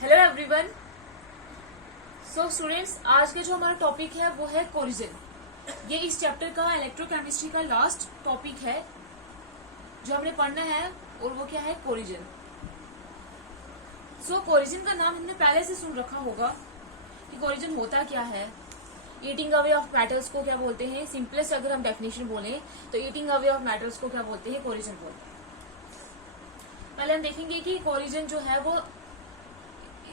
Hello everyone. So students, आज के जो हमारा टॉपिक है वो है कोरिजन। ये इस चैप्टर का इलेक्ट्रोकेमिस्ट्री का लास्ट टॉपिक है जो हमने पढ़ना है, और वो क्या है, कोरिजन। सो कोरिजन का नाम हमने पहले से सुन रखा होगा कि कोरिजन होता क्या है। ईटिंग अवे ऑफ मेटल्स को क्या बोलते हैं, सिंपलेस्ट अगर हम डेफिनेशन बोले तो ईटिंग अवे ऑफ मेटल्स को क्या बोलते हैं, कोरिजन बोलते हैं। पहले हम देखेंगे कि कोरिजन जो है वो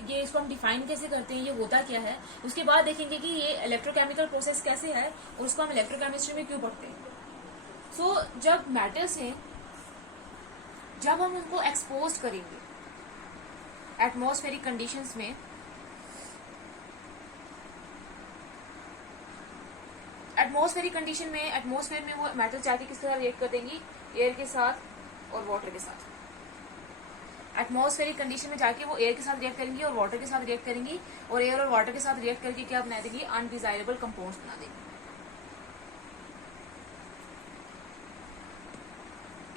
ये इसको हम डिफाइन कैसे करते हैं, ये होता क्या है। उसके बाद देखेंगे कि ये इलेक्ट्रोकेमिकल प्रोसेस कैसे है और उसको हम इलेक्ट्रोकेमिस्ट्री में क्यों पढ़ते हैं। सो जब मेटल्स हैं, जब हम उनको एक्सपोज करेंगे एटमॉस्फेरिक कंडीशंस में, एटमॉस्फेरिक कंडीशन में, एटमॉस्फेयर में वो मेटल जाके किसके साथ रिएक्ट कर देंगी, एयर के साथ और वाटर के साथ। एटमॉस्फेरिक कंडीशन में जाके वो एयर के साथ रिएक्ट करेंगी और वाटर के साथ रिएक्ट करेंगी, और एयर और वाटर के साथ रिएक्ट करके क्या बना देंगी, अनडिजायरेबल कंपाउंड्स बना देंगी।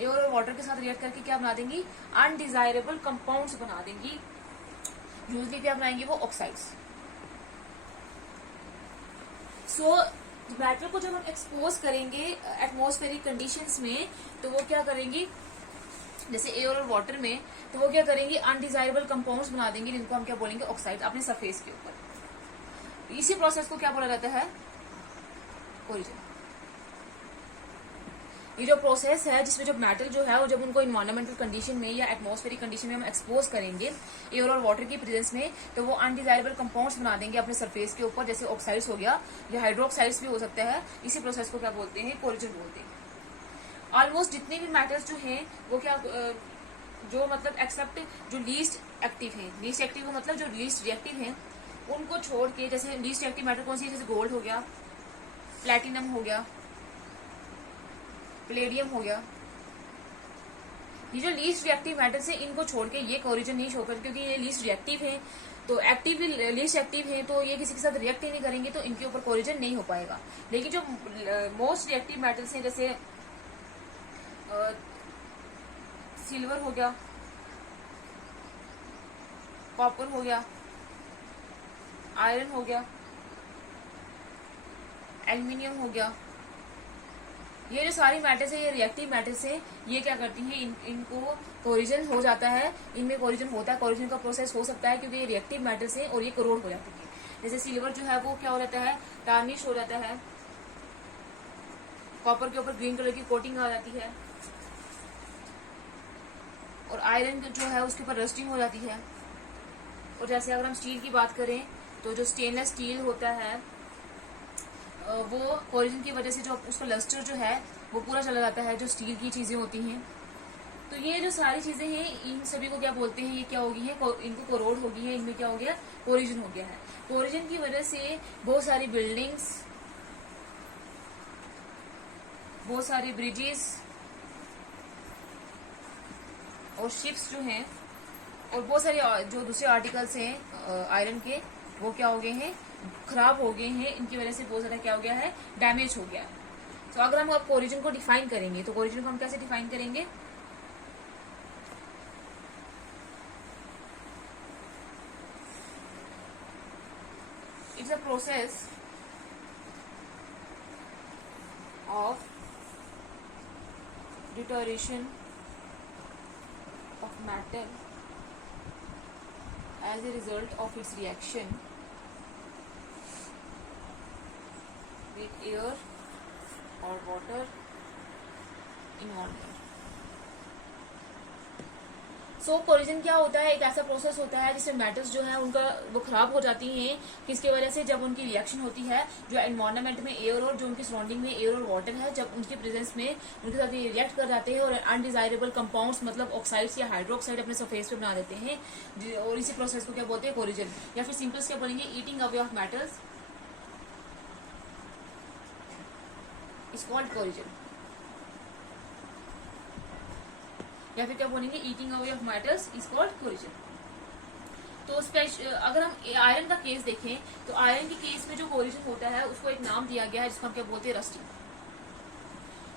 एयर और वाटर के साथ रिएक्ट करके क्या बना देंगी, अनडिजायरेबल कंपाउंड्स बना देंगी। यूजली क्या बनाएंगे, वो ऑक्साइड्स। सो मेटल को जब हम एक्सपोज करेंगे एटमॉस्फेरिक कंडीशंस में, तो वो क्या करेंगी, जैसे एयर और वाटर में, तो वो क्या करेंगे, अनडिजायरेबल कंपाउंड्स बना देंगे, जिनको हम क्या बोलेंगे, ऑक्साइड, अपने सरफेस के ऊपर। इसी प्रोसेस को क्या बोला जाता है, कोरिजन। ये जो प्रोसेस है जिसमें जो मेटल जो है वो जब उनको इन्वायरमेंटल कंडीशन में या एटमॉस्फेरिक कंडीशन में हम एक्सपोज करेंगे एयर और वाटर की प्रेजेंस में, तो वो अनडिजायरेबल कंपाउंड्स बना देंगे अपने सरफेस के ऊपर, जैसे ऑक्साइड्स हो गया या हाइड्रोक्साइड्स भी हो सकता है। इसी प्रोसेस को क्या बोलते हैं, कोरिजन बोलते हैं। ऑलमोस्ट जितने भी मेटल्स जो हैं वो क्या जो मतलब एक्सेप्ट जो लीस्ट एक्टिव है, लीस्ट एक्टिव मतलब जो लीस्ट रिएक्टिव है, उनको छोड़ के, जैसे लीस्ट एक्टिव मेटल कौन सी है, जैसे गोल्ड हो गया, प्लेटिनम हो गया, प्लेडियम हो गया, ये जो लीस्ट रिएक्टिव मेटल्स हैं इनको छोड़ के ये कोरिजन नहीं शो कर, क्योंकि ये लीस्ट रिएक्टिव है, तो एक्टिव लीस्ट एक्टिव है, तो ये किसी के साथ रिएक्ट ही नहीं करेंगे, तो इनके ऊपर कोरिजन नहीं हो पाएगा। लेकिन जो मोस्ट रिएक्टिव मेटल्स हैं, जैसे सिल्वर हो गया, कॉपर हो गया, आयरन हो गया, एल्यूमिनियम हो गया, ये जो सारी मेटल्स है, ये रिएक्टिव मेटल्स है, ये क्या करती हैं, इनको कोरिजन हो जाता है, इनमें कोरिजन होता है। कोरिजन का प्रोसेस हो सकता है क्योंकि ये रिएक्टिव मेटल्स है और ये कोरोड हो जाती है। जैसे सिल्वर जो है वो क्या हो जाता है, टार्निश हो जाता है, कॉपर के ऊपर ग्रीन कलर की कोटिंग आ जाती है, और आयरन जो है उसके ऊपर रस्टिंग हो जाती है। और जैसे अगर हम स्टील की बात करें, तो जो स्टेनलेस स्टील होता है वो कोरिजन की वजह से जो उसका लस्टर जो है वो पूरा चला जाता है, जो स्टील की चीजें होती हैं। तो ये जो सारी चीजें हैं, इन सभी को क्या बोलते हैं, ये क्या होगी है, इनको कोरोड होगी है, इनमें क्या हो गया, कोरिजन हो गया है। कोरिजन की वजह से बहुत सारी बिल्डिंग्स, बहुत सारी ब्रिजेस और शिप्स जो हैं, और बहुत सारे जो दूसरे आर्टिकल्स हैं आयरन के, वो क्या हो गए हैं, खराब हो गए हैं। इनकी वजह से बहुत ज्यादा क्या हो गया है, डैमेज हो गया है। तो अगर हम अब कोरिजन को डिफाइन करेंगे, तो कोरिजन को हम कैसे डिफाइन करेंगे, it's a process of deterioration of metal as a result of its reaction with air or water in one air. So corrosion क्या होता है, एक ऐसा प्रोसेस होता है जिसमें मेटल्स जो है उनका वो खराब हो जाती हैं, किसकी वजह से, जब उनकी रिएक्शन होती है जो एनवायरनमेंट में एयर और जो उनकी सराउंडिंग में एयर और वाटर है, जब उनके प्रेजेंस में उनके साथ ये रिएक्ट कर जाते हैं और अनडिजायरेबल कंपाउंड्स मतलब ऑक्साइड्स या हाइड्रोक्साइड अपने सरफेस पे बना देते हैं, और इसी प्रोसेस को क्या बोलते हैं, कोरिजन। या फिर सिंपल्स क्या बोलेंगे, eating away of metals is called corrosion, या फिर क्या बोलेंगे, eating away of metals is called corrosion. तो अगर हम आयरन का केस देखें, तो आयरन के केस में जो कोरिजन होता है उसको एक नाम दिया गया है जिसको हम क्या बोलते हैं, रस्टिंग।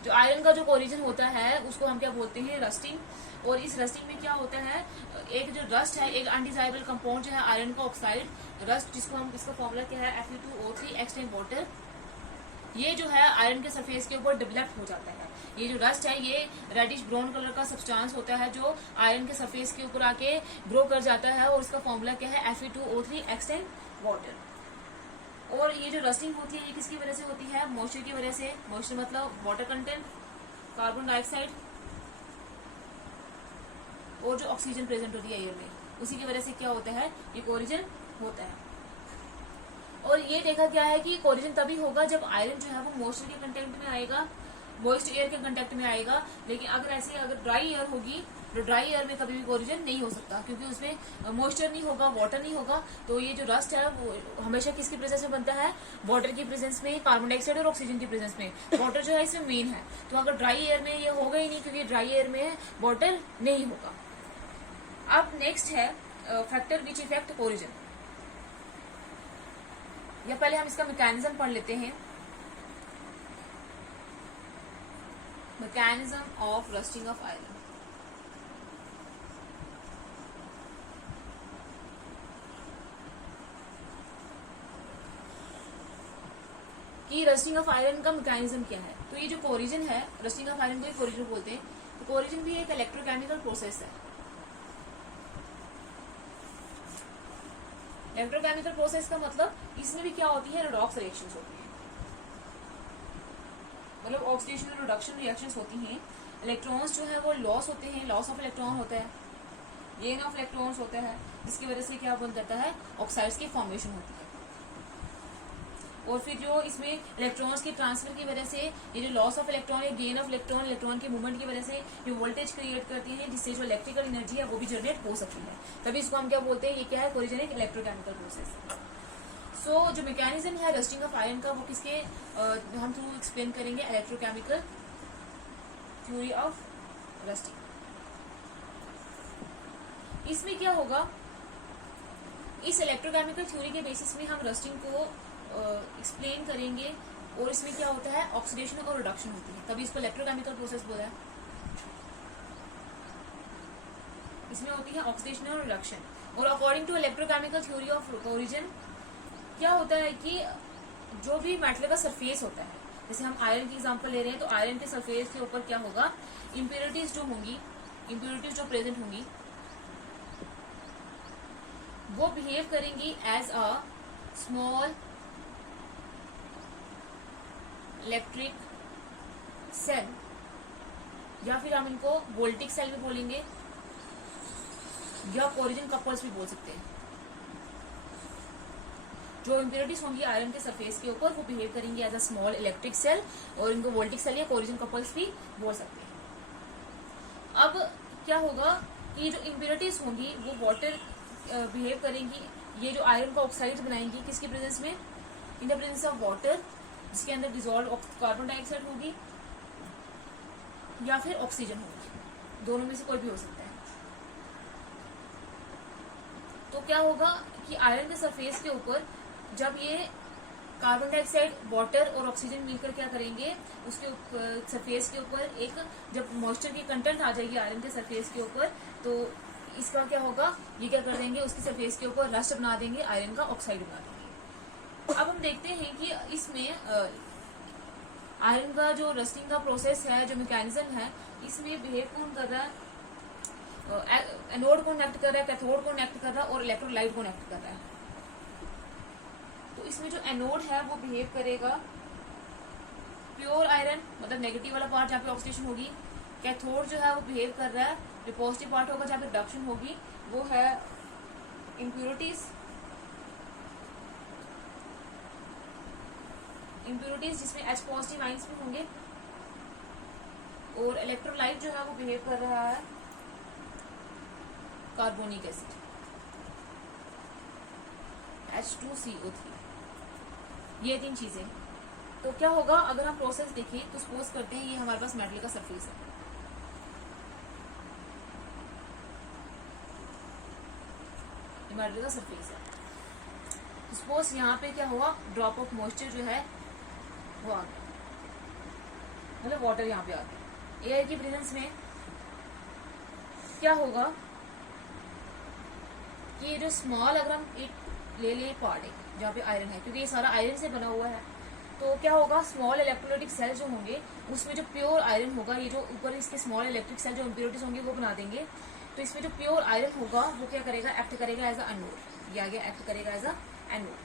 जो आयरन का जो कोरिजन होता है उसको हम क्या बोलते हैं, रस्टिंग। और इस रस्टिंग में क्या होता है, एक जो रस्ट है, एक अनडिजायरेबल कंपाउंड जो है आयरन का ऑक्साइड रस्ट, जिसको हम, इसका फॉर्मूला क्या है, Fe2O3 एक्सटेंड वाटर, ये जो है आयरन के सरफेस के ऊपर डेवलप हो जाता है। ये जो रस्ट है ये रेडिश ब्राउन कलर का सब्सटेंस होता है जो आयरन के सरफेस के ऊपर आके ग्रो कर जाता है, और उसका फॉर्मूला क्या है, Fe2O3 एक्सटेंड वाटर। और ये जो रस्टिंग होती है ये किसकी वजह से होती है, मॉइस्चर की वजह से। मॉइस्चर मतलब वाटर कंटेंट, कार्बन डाइऑक्साइड और जो ऑक्सीजन प्रेजेंट होती है एयर में, उसी की वजह से क्या होता है, ये कोरिजन होता है। और ये देखा गया है कि कोरिजन तभी होगा जब आयरन जो है वो मॉइस्चर के कंटेक्ट में आएगा, मॉइस्ट एयर के कंटेक्ट में आएगा। लेकिन अगर ड्राई एयर होगी तो ड्राई एयर में कभी भी कोरिजन नहीं हो सकता, क्योंकि उसमें मॉइस्चर नहीं होगा, वाटर नहीं होगा। तो ये जो रस्ट है वो हमेशा किसकी प्रेजेंस में बनता है, वाटर की प्रेजेंस में, कार्बन डाइऑक्साइड और ऑक्सीजन की प्रेजेंस में। वाटर जो है इसमें मेन है। तो अगर ड्राई एयर में ये होगा ही नहीं, क्योंकि ड्राई एयर में वाटर नहीं होगा। अब नेक्स्ट है फैक्टर विच इफेक्ट कोरिजन, या पहले हम इसका मैकेनिज्म पढ़ लेते हैं। Mechanism of rusting of iron. कि रस्टिंग ऑफ आयरन का मैकेनिज्म क्या है। तो ये जो कोरिजन है, रस्टिंग ऑफ आयरन को कोरिजन बोलते हैं। तो कोरिजन भी एक इलेक्ट्रोकेमिकल प्रोसेस है। इलेक्ट्रोकेमिकल प्रोसेस का मतलब इसमें भी क्या होती है, रिडॉक्स रिएक्शंस होती है, मतलब ऑक्सीडेशन और रिडक्शन रिएक्शंस होती हैं। इलेक्ट्रॉन्स जो है वो लॉस होते हैं, लॉस ऑफ इलेक्ट्रॉन होता है, गेन ऑफ इलेक्ट्रॉन्स होता है, जिसकी वजह से क्या बन जाता है, ऑक्साइड्स की फॉर्मेशन होती है। और फिर जो इसमें इलेक्ट्रॉन्स के ट्रांसफर की वजह से ये जो लॉस ऑफ इलेक्ट्रॉन या गेन ऑफ इलेक्ट्रॉन, इलेक्ट्रॉन के मूवमेंट की वजह से ये वोल्टेज क्रिएट करती है, जिससे जो इलेक्ट्रिकल एनर्जी है वो भी जनरेट हो सकती है। तभी इसको हम क्या बोलते हैं, ये क्या है, कोरिजन एक इलेक्ट्रोकेमिकल प्रोसेस। सो जो मैकेनिज्म है रस्टिंग ऑफ आयरन का वो किसके हम थ्रू एक्सप्लेन करेंगे, इलेक्ट्रोकेमिकल थ्योरी ऑफ रस्टिंग। इसमें क्या होगा, इस इलेक्ट्रोकेमिकल थ्योरी के बेसिस में हम रस्टिंग को एक्सप्लेन करेंगे। और इसमें क्या होता है, ऑक्सीडेशन और रिडक्शन होती है, तभी इसको इलेक्ट्रोकेमिकल प्रोसेस बोला है। इसमें होती है ऑक्सीडेशन और रिडक्शन। और according to electrochemical theory of corrosion क्या होता है कि जो भी मेटल का सरफेस होता है, जैसे हम आयरन की एग्जांपल ले रहे हैं, तो आयरन के सरफेस के ऊपर क्या होगा, इम्प्योरिटीज जो होंगी, इम्प्योरिटीज जो प्रेजेंट होंगी वो बिहेव करेंगी as a small electric cell, या फिर हम इनको वोल्टिक सेल भी बोलेंगे, या कोरिजन कपल्स भी बोल सकते हैं। जो इम्प्योरिटीज होंगी आयरन के सरफेस के ऊपर वो बिहेव करेंगी as a small electric cell, और इनको वोल्टिक सेल या कोरिजन कपल्स भी बोल सकते हैं। अब क्या होगा कि ये जो इम्प्योरिटीज होंगी वो वाटर बिहेव करेंगी, ये जो आयरन का ऑक्साइड बनाएंगी किसकी प्रेजेंस में, in the presence of water, जिसके अंदर डिजोल्व कार्बन डाइऑक्साइड होगी या फिर ऑक्सीजन होगी, दोनों में से कोई भी हो सकता है। तो क्या होगा कि आयरन के सरफेस के ऊपर जब ये कार्बन डाइऑक्साइड, वाटर और ऑक्सीजन मिलकर क्या करेंगे, उसके सरफेस के ऊपर एक जब मॉइस्चर की कंटेंट आ जाएगी आयरन के सरफेस के ऊपर, तो इसका क्या होगा, ये क्या कर देंगे, उसकी सरफेस के ऊपर रस्ट बना देंगे, आयरन का ऑक्साइड बना देंगे। अब हम देखते हैं कि इसमें आयरन का जो रस्टिंग का प्रोसेस है, जो मैकेनिज्म है, इसमें बिहेव कौन कर रहा है, एनोड को कनेक्ट कर रहा है, कैथोड को कनेक्ट कर रहा है और इलेक्ट्रोलाइट को कनेक्ट कर रहा है। तो इसमें जो एनोड है वो बिहेव करेगा प्योर आयरन, मतलब नेगेटिव वाला पार्ट जहाँ पे ऑक्सीडेशन होगी। कैथोड जो है वो बिहेव कर रहा है, जो पॉजिटिव पार्ट होगा जहाँ पे रिडक्शन होगी वो है इम्प्योरिटीज, जिसमें H पॉजिटिव आइंस भी होंगे। और इलेक्ट्रोलाइट जो है वो बिहेव कर रहा है कार्बोनिक एसिड H2CO3, ये तीन चीजें। तो क्या होगा, अगर हम प्रोसेस देखें तो सपोज करते हैं ये हमारे पास मेटल का सरफेस है, ये मेटल का सरफेस है। सपोज यहाँ पे क्या हुआ, ड्रॉप ऑफ मॉइस्चर जो है वो आ गया, मतलब वाटर यहाँ पे आ गया। एयर की प्रेजेंस में क्या होगा कि ये जो स्मॉल, अगर हम एक ले पार्ट है जहाँ पे आयरन है, क्योंकि ये सारा आयरन से बना हुआ है, तो क्या होगा, स्मॉल इलेक्ट्रोलाइटिक सेल जो होंगे उसमें जो प्योर आयरन होगा, ये जो ऊपर इसके स्मॉल इलेक्ट्रिक सेल जो इम्प्योरिटीज होंगे वो बना देंगे। तो इसमें जो प्योर आयरन होगा वो क्या करेगा, एक्ट करेगा एज अ एनोड। ये आगे एक्ट करेगा एज अ एनोड।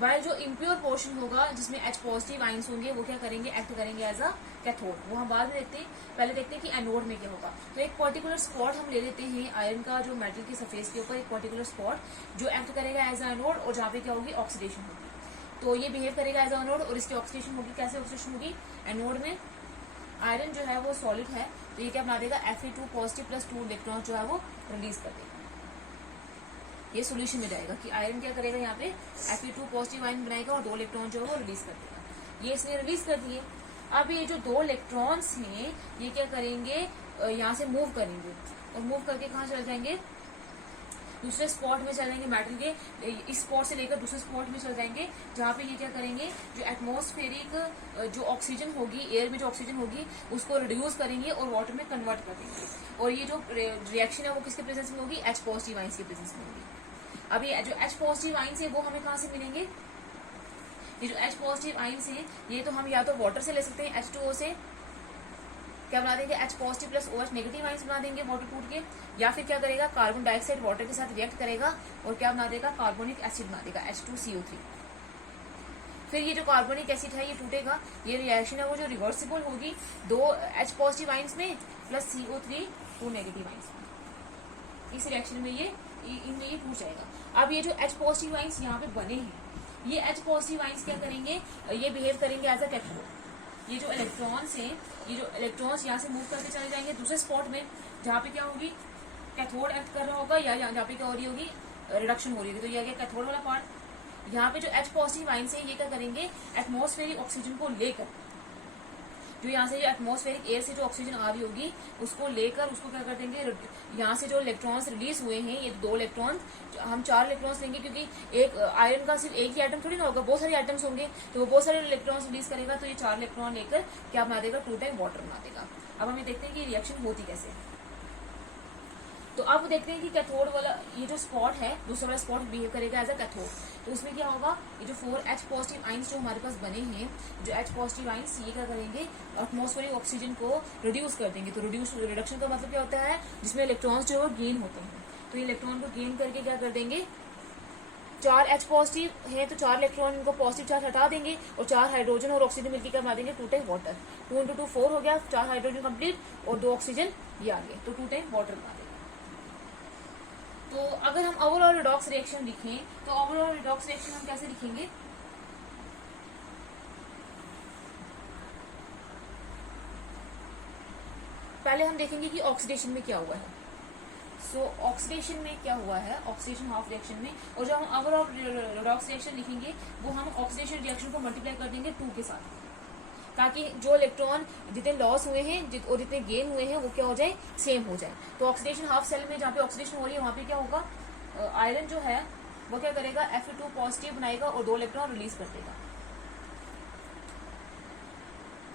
वाइल जो इम्प्योर पोर्शन होगा जिसमें H पॉजिटिव आइंस होंगे वो क्या करेंगे, एक्ट करेंगे एज अ कैथोड। वो हम बाद में देखते हैं, पहले देखते हैं कि एनोड में क्या होगा। तो एक पर्टिकुलर स्पॉट हम ले लेते हैं आयरन का, जो मेटल की सरफेस के ऊपर एक पर्टिकुलर स्पॉट जो एक्ट करेगा एज अ एनोड, और जहाँ पे क्या होगी, ऑक्सीडेशन होगी। तो ये बिहेव करेगा एज अ एनोड और इसकी ऑक्सीडेशन होगी। कैसे ऑक्सीडेशन होगी, एनोड में आयरन जो है वो सॉलिड है, तो ये क्या बना देगा, Fe2 पॉजिटिव प्लस 2 इलेक्ट्रॉन जो है वो रिलीज कर देगा। ये सोल्यूशन में जाएगा कि आयरन क्या करेगा, यहाँ पे Fe2 पॉजिटिव आयन बनाएगा और 2 इलेक्ट्रॉन जो है वो रिलीज कर देगा। ये इसने रिलीज कर दिए। अब ये जो 2 इलेक्ट्रॉन्स हैं ये क्या करेंगे, यहाँ से मूव करेंगे और मूव करके कहाँ चले जाएंगे, दूसरे स्पॉट में चल जाएंगे। मेटल के इस स्पॉट से लेकर दूसरे स्पॉट में चल जाएंगे, जहाँ पे ये क्या करेंगे, जो एटमॉस्फेरिक जो ऑक्सीजन होगी, एयर में जो ऑक्सीजन होगी उसको रिड्यूस करेंगे और वाटर में कन्वर्ट कर देंगे। और ये जो रिएक्शन है वो किसके प्रेजेंस में होगी, H पॉजिटिव आइंस के प्रेजेंस में होगी। अब ये जो H पॉजिटिव आइंस है वो हमें कहाँ से मिलेंगे, ये जो H पॉजिटिव आइंस है ये तो हम या तो वाटर से ले सकते हैं, H2O से क्या बना देंगे, H positive plus OH negative ions बना देंगे वाटर टूट के, या फिर क्या करेगा, कार्बन डाइऑक्साइड वाटर के साथ रिएक्ट करेगा और क्या बना देगा, कार्बोनिक एसिड बना देगा, H2CO3। फिर ये जो कार्बोनिक एसिड है ये टूटेगा, ये रिएक्शन है वो जो रिवर्सिबल होगी, 2 H पॉजिटिव आइंस में प्लस CO3 2 नेगेटिव आइंस में। इस रिएक्शन में ये इनमें ये टूट जाएगा। अब ये जो H पॉजिटिव आइंस यहाँ पे बने हैं, ये H पॉजिटिव आइंस क्या करेंगे, ये बिहेव करेंगे एज अ कैथोड। ये जो इलेक्ट्रॉन्स हैं, ये जो इलेक्ट्रॉन्स यहाँ से मूव करके चले जाएंगे दूसरे स्पॉट में, जहाँ पे क्या होगी, कैथोड एक्ट कर रहा होगा, या जहाँ पे क्या हो रही होगी, रिडक्शन हो रही होगी। तो ये आ गया कैथोड वाला पार्ट। यहाँ पे जो H पॉजिटिव आइंस है ये क्या करेंगे, एटमॉस्फेरिक ऑक्सीजन को लेकर, जो यहाँ से जो एटमॉस्फेरिक एयर से जो ऑक्सीजन आ रही होगी उसको लेकर उसको क्या कर देंगे, यहाँ से जो इलेक्ट्रॉन्स रिलीज हुए हैं, ये 2 इलेक्ट्रॉन, हम 4 इलेक्ट्रॉन्स लेंगे, क्योंकि एक आयरन का सिर्फ एक ही आइटम थोड़ी ना होगा, बहुत सारे आइटम्स होंगे, तो वो बहुत सारे इलेक्ट्रॉन्स रिलीज करेगा। तो ये 4 इलेक्ट्रॉन लेकर क्या बना देगा, 2 टाइम वाटर बना देगा। अब हमें देखते हैं कि रिएक्शन होती कैसे है। तो अब देखते हैं कि कैथोड वाला ये जो स्पॉट है, दूसरा वाला स्पॉट बिहेव करेगा एज अ कैथोड। तो इसमें क्या होगा, ये जो 4 H पॉजिटिव आइंस जो हमारे पास बने हैं, जो H पॉजिटिव आइंस ये क्या करेंगे, एटमॉस्फेरिक ऑक्सीजन को रिड्यूस कर देंगे। तो रिडक्शन का मतलब क्या होता है, जिसमें इलेक्ट्रॉन्स जो है गेन होते हैं। तो ये इलेक्ट्रॉन को गेन करके क्या कर देंगे, 4 H पॉजिटिव है तो 4 इलेक्ट्रॉन इनको पॉजिटिव चार्ज हटा देंगे और 4 हाइड्रोजन और ऑक्सीजन मिलकर क्या बना देंगे, 2 टाइम वाटर। 2 × 2 4 हो गया, 4 हाइड्रोजन कंप्लीट और 2 ऑक्सीजन ये आ गए, तो 2 टाइम वाटर बना देंगे। तो अगर हम ओवरऑल रिडॉक्स रिएक्शन लिखें तो ओवरऑल रिडॉक्स रिएक्शन हम कैसे लिखेंगे, पहले हम देखेंगे कि ऑक्सीडेशन में क्या हुआ है। सो ऑक्सीडेशन में क्या हुआ है, ऑक्सीडेशन हाफ रिएक्शन में, और जब हम ओवरऑल रिडॉक्स रिएक्शन लिखेंगे वो हम ऑक्सीडेशन रिएक्शन को मल्टीप्लाई कर देंगे 2 के साथ, ताकि जो इलेक्ट्रॉन जितने लॉस हुए हैं और जितने गेन हुए हैं वो क्या हो जाए, सेम हो जाए। तो ऑक्सीडेशन हाफ सेल में जहाँ पे ऑक्सीडेशन हो रही है वहाँ पे क्या होगा, आयरन जो है वो क्या करेगा, Fe2 पॉजिटिव बनाएगा और 2 इलेक्ट्रॉन रिलीज कर देगा।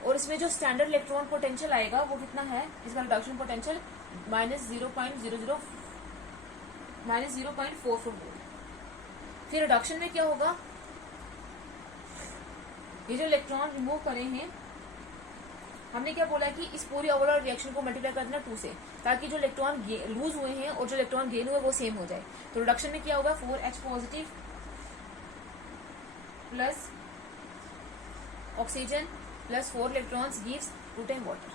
और इसमें जो स्टैंडर्ड इलेक्ट्रॉन पोटेंशियल आएगा वो कितना है, इसका रिडक्शन पोटेंशियल -0.44 वोल्ट। फिर रिडक्शन में क्या होगा, ये जो इलेक्ट्रॉन रिमूव करे हैं, हमने क्या बोला कि इस पूरी ओवरऑल रिएक्शन को मल्टीप्लाई कर देना 2 से, ताकि जो इलेक्ट्रॉन लूज हुए हैं और जो इलेक्ट्रॉन गेन हुए वो सेम हो जाए। तो रिडक्शन में क्या होगा, 4 H positive plus oxygen plus 4 electrons gives 2 time water.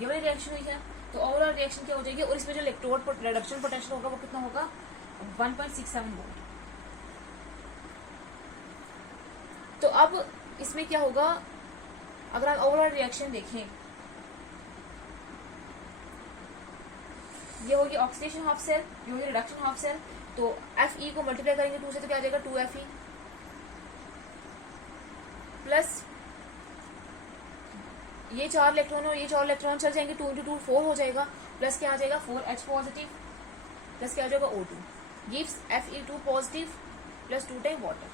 ये वाली रिएक्शन हुई है। तो ओवरऑल रिएक्शन क्या हो जाएगी, और इसमें जो इलेक्ट्रोड रिडक्शन पोटेंशियल होगा वो कितना होगा, 1.67 वोल्ट। तो अब इसमें क्या होगा, अगर हम ओवरऑल रिएक्शन देखें, ये होगी ऑक्सीडेशन हाफ सेल, ये होगी रिडक्शन हाफ सेल। तो Fe को मल्टीप्लाई करेंगे 2 से तो क्या आ जाएगा, 2Fe प्लस ये 4 इलेक्ट्रॉन और ये 4 इलेक्ट्रॉन चल जाएंगे, 2 × 2 4 हो जाएगा, प्लस क्या आ जाएगा 4 H पॉजिटिव प्लस क्या आ जाएगा O2 gives Fe2 positive plus 2 time water,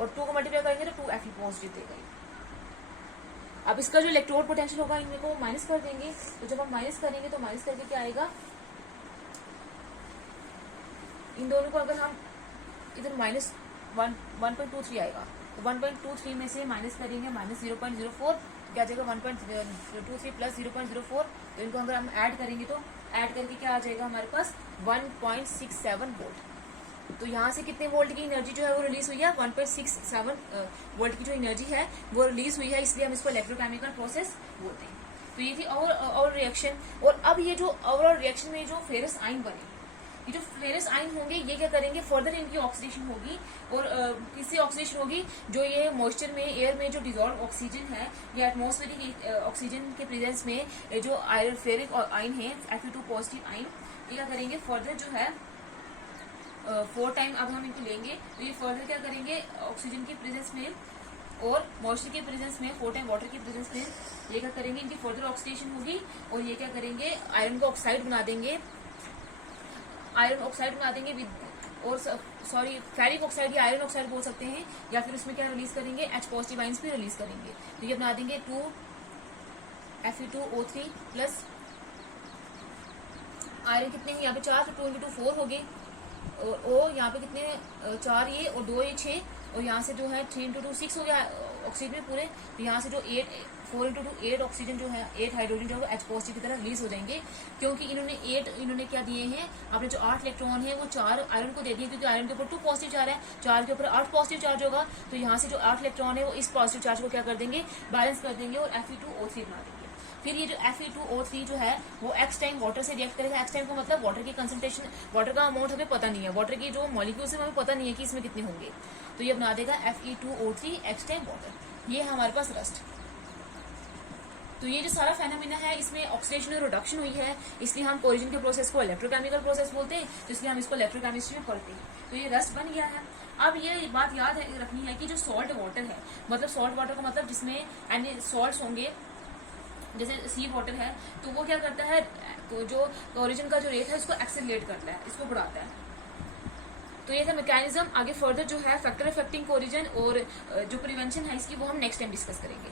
और 2 को मल्टीप्लाई करेंगे तो 2 Fe पॉजिटिव देगा। अब इसका जो इलेक्ट्रोड पोटेंशियल होगा इनमें को माइनस कर देंगे, तो जब हम माइनस करेंगे तो माइनस करके क्या आएगा, इन दोनों को अगर हम इधर माइनस 1.23 आएगा, तो 1.23 में से माइनस करेंगे माइनस 0.04, क्या आ जाएगा 1.23 प्लस 0.04, तो इनको अगर हम ऐड करेंगे तो ऐड करके क्या आ जाएगा हमारे पास 1.67 वोल्ट। तो यहाँ से कितने वोल्ट की एनर्जी जो है वो रिलीज हुई है, 1.67 वोल्ट की जो एनर्जी है वो रिलीज हुई है, इसलिए हम इसको इलेक्ट्रोकेमिकल प्रोसेस बोलते हैं। तो ये थी और रिएक्शन। और अब ये जो ओवरऑल रिएक्शन में जो फेरस आयन बने, ये जो फेरस आयन होंगे ये क्या करेंगे, फर्दर इनकी ऑक्सीडेशन होगी। और किससे ऑक्सीडेशन होगी, जो ये मॉइस्चर में एयर में जो डिजॉल्व ऑक्सीजन है या एटमॉस्फेरिक ऑक्सीजन के प्रेजेंस में जो आयरन फेरिक आयन है Fe2 पॉजिटिव आयन, ये क्या करेंगे फर्दर जो है 4 टाइम अब हम इनको लेंगे, तो ये फर्दर क्या करेंगे ऑक्सीजन के प्रेजेंस में और मॉइस्चर के प्रेजेंस में 4 टाइम वाटर के प्रेजेंस में ये क्या करेंगे, इनकी फर्दर ऑक्सीडेशन होगी और ये क्या करेंगे आयरन को ऑक्साइड बना देंगे, आयरन ऑक्साइड बना देंगे विद और सॉरी फेरिक ऑक्साइड या आयरन ऑक्साइड बोल सकते हैं, या फिर उसमें क्या रिलीज करेंगे H पॉजिटिव आयंस भी रिलीज करेंगे। तो ये बना देंगे 2 Fe2O3 प्लस आयरन कितने हैं यहाँ पे 4, तो 2 × 2 4 हो गए, और ओ यहाँ पे कितने 4 ये और 2 ये 6, और यहाँ से जो है 3 × 2 6 हो गया ऑक्सीजन पूरे। तो यहाँ से जो 4 × 2 8 ऑक्सीजन जो है 8 हाइड्रोजन जो है H पॉजिटिव की तरह रिलीज हो जाएंगे, क्योंकि इन्होंने क्या दिए हैं, आपने जो 8 इलेक्ट्रॉन है वो 4 आयरन को दे दिए, क्योंकि आयरन के ऊपर 2 पॉजिटिव चार्ज है, 4 के ऊपर 8 पॉजिटिव चार्ज होगा। तो यहाँ से जो 8 इलेक्ट्रॉन है वो इस पॉजिटिव चार्ज को क्या कर देंगे, बैलेंस कर देंगे और Fe2O3 बना देंगे। फिर ये जो Fe2O3 जो है वो X टाइम वाटर से रिएक्ट करेगा। X टाइम का मतलब वाटर की कंसंट्रेशन, वाटर का अमाउंट हमें पता नहीं है, वाटर की जो मॉलिक्यूल्स है हमें पता नहीं है कि इसमें कितने होंगे, तो ये बना देगा Fe2O3 X टाइम वाटर। ये है हमारे पास रस्ट। तो ये जो सारा फेनोमेना है इसमें ऑक्सीडेशन और रिडक्शन हुई है, इसलिए हम कोरिजन के प्रोसेस को इलेक्ट्रोकेमिकल प्रोसेस बोलते हैं, तो इसलिए हम इसको इलेक्ट्रोकेमिस्ट्री में पढ़ते हैं। तो ये रस्ट बन गया है। अब ये बात याद रखनी है कि जो सॉल्ट वाटर है, मतलब सॉल्ट वाटर का मतलब जिसमें सॉल्ट्स होंगे, जैसे सी वाटर है, तो वो क्या करता है, तो जो कोरिजन का जो रेट है उसको एक्सेलरेट करता है, इसको बढ़ाता है। तो ये था मैकेनिज्म। आगे फर्दर जो है फैक्टर अफेक्टिंग कोरिजन और जो प्रिवेंशन है इसकी वो हम नेक्स्ट टाइम डिस्कस करेंगे।